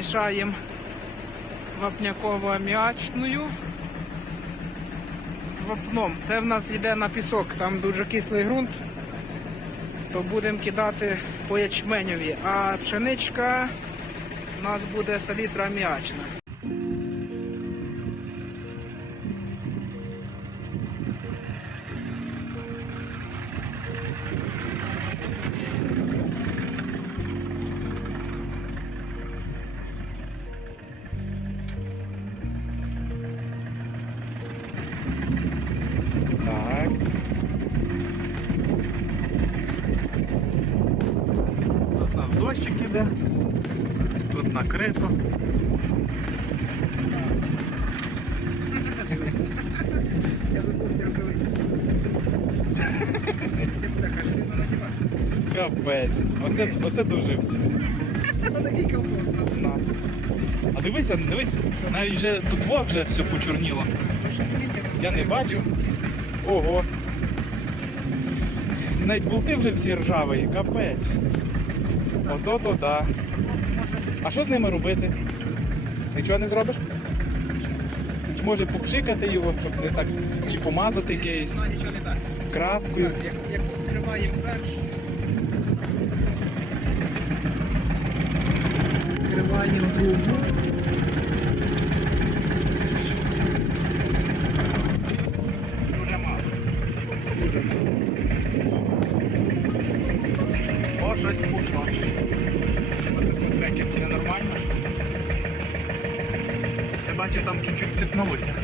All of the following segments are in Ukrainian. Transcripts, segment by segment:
мішаємо вапняково-аміачною з вапном. Це в нас йде на пісок, там дуже кислий ґрунт, то будемо кидати по ячменю, а пшеничка у нас буде салітра аміачна. Накрито. Я забув рукавиці. Капець. Оце, оце дожився. Отакий колхоз. А дивися, дивися, навіть вже тут во вже все почорніло. Я не бачу. Ого. Навіть болти вже всі ржаві, капець. Ото то да. А що з ними робити? Нічого не зробиш? Може попшикати його, щоб не так, чи помазати так. краскою. Як відкриваємо перш. Відкриваємо другу. Бачу, там чуть-чуть сипнулося.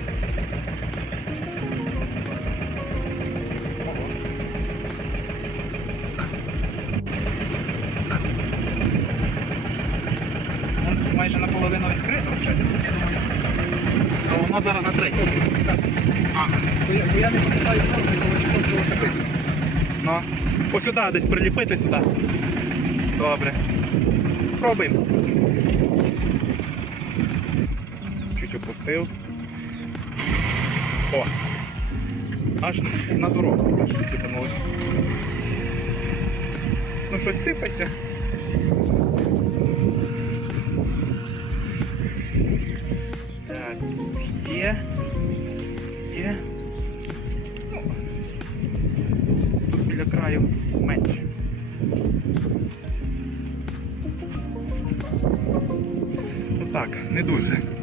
Майже наполовину відкрито вже. Я думаю, що То воно зараз на третій. А, Бо я, бо я не пам'ятаю норми, коли кожного написано. ну. Ось сюди, десь приліпити сюди. Добре. Пробуємо. Чуть опустив. О! Аж на дорогу аж висипанулося. Ну щось сипеться. Так, є. Є. Ну, тут для краю менше. Ну так, не дуже.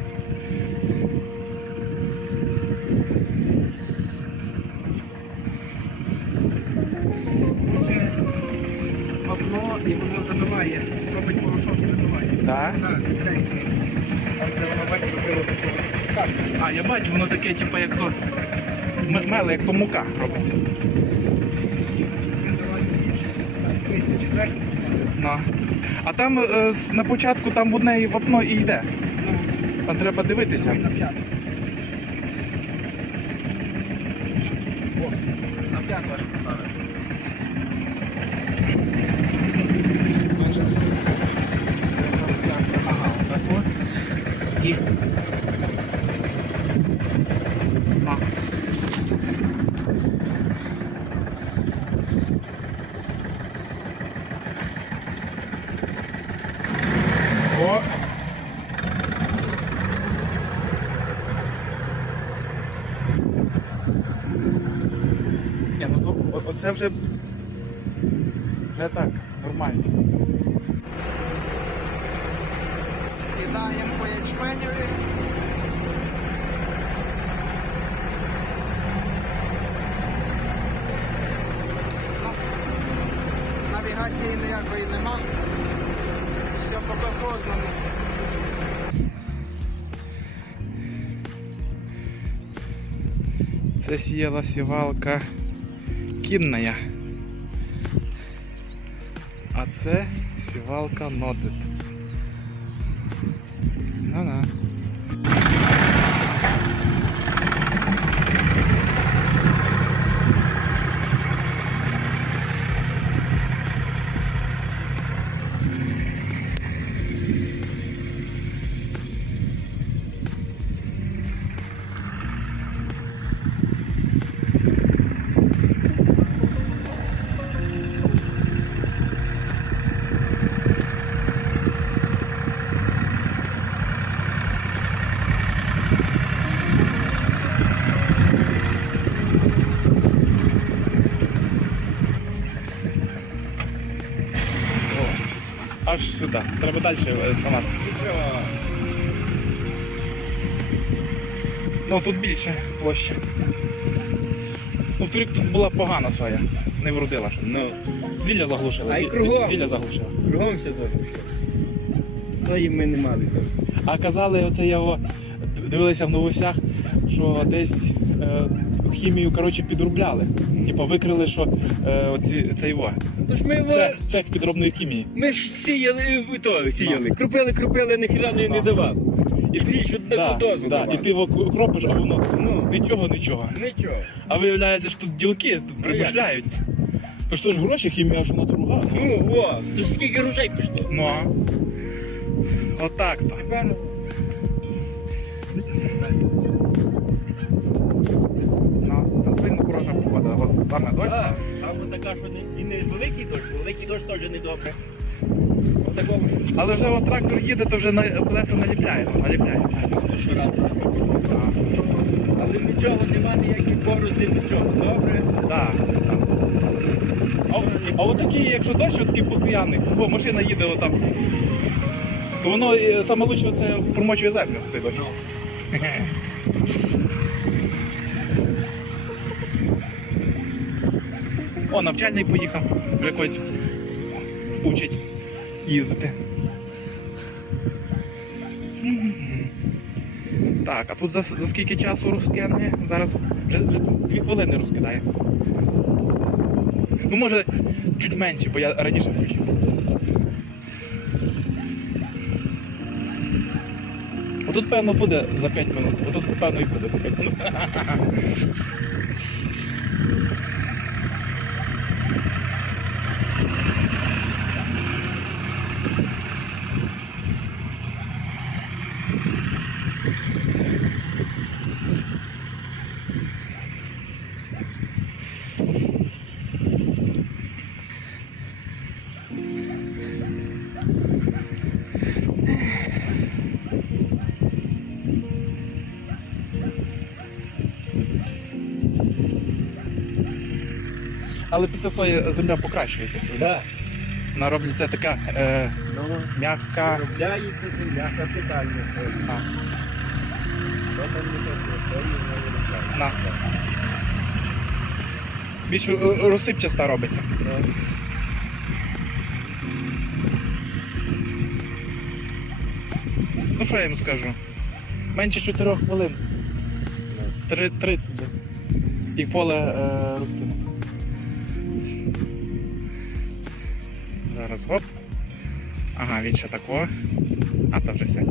Так? Це воно. А, я бачу, воно таке, типу, як то меле, як то мука робиться. Ну. А там е, на початку там в і вапно і йде. Там треба дивитися. на п'яту. На аж поставив. Майже на цю. На п'яту. Ага, так от. І. А. О. Ні, ну то- о- оце вже вже так, нормально. Кидаємо по ячменеві. Ну, Навігації ніякої нема. Все по колхозному. Це сіяла сівалка кінная. А це сівалка нодит. Ну-ну. Аж сюди. Треба далі е, ставати. Ну тут більше площа. Ну, вторік тут була погана соя. Не вродила щось. Ну, Зілля заглушила. А й кругом. Зілля заглушила. кругом все залишилося. То і ми не мали. А казали, оце його дивилися в новостях, що десь е, хімію коротше, підробляли. Типа викрили, що е, оці, це його. Тож ми, Це цех підробної хімії. ми ж сіяли, ви то сіяли. Крупили, крупили, ніхіра не, не давав. І двічі одну Да, дозу да. І ти його кропиш, а воно Ну. нічого, нічого. Нічого. А виявляється, що тут ділки тут Ну, примишляють. Тож то ж гроші хімія, що вона дорога. Ну, о, то скільки грошей пішло. Ну. а? Отак то. Тепер Ну, сильно хороша погода. Ось саме дощ. Так, або така, що і не великий дощ, великий дощ теж не добре. Але вже от трактор їде, то вже на колеса наліпляє. наліпляє. ну. Але нічого, нема ніяких борозди, нічого. Добре. Так. А, а от такий, якщо дощ такий постійний, бо машина їде отам, то воно е, саме лучше це промочує землю, цей дощ. О, навчальний поїхав, когось учить їздити. Так, а тут за, за скільки часу розкине? Зараз вже дві хвилини розкидає. Ну, може, чуть менше, бо я раніше включив. Отут, певно, буде за 5 минут. Отут, певно, і буде за 5 минут. Але після сої земля покращується сильно. Так. Вона роблять це така е, Ну, м'яка. Виробляється земля капітально. А, Що там не таке, що її не на. Більш е, розсипчаста робиться. Ну, Ну що я їм скажу? Менше 4 хвилин. 3, 30 десь. І поле е, розкинуто. Зараз гоп. Ага, він ще тако. А то вже все.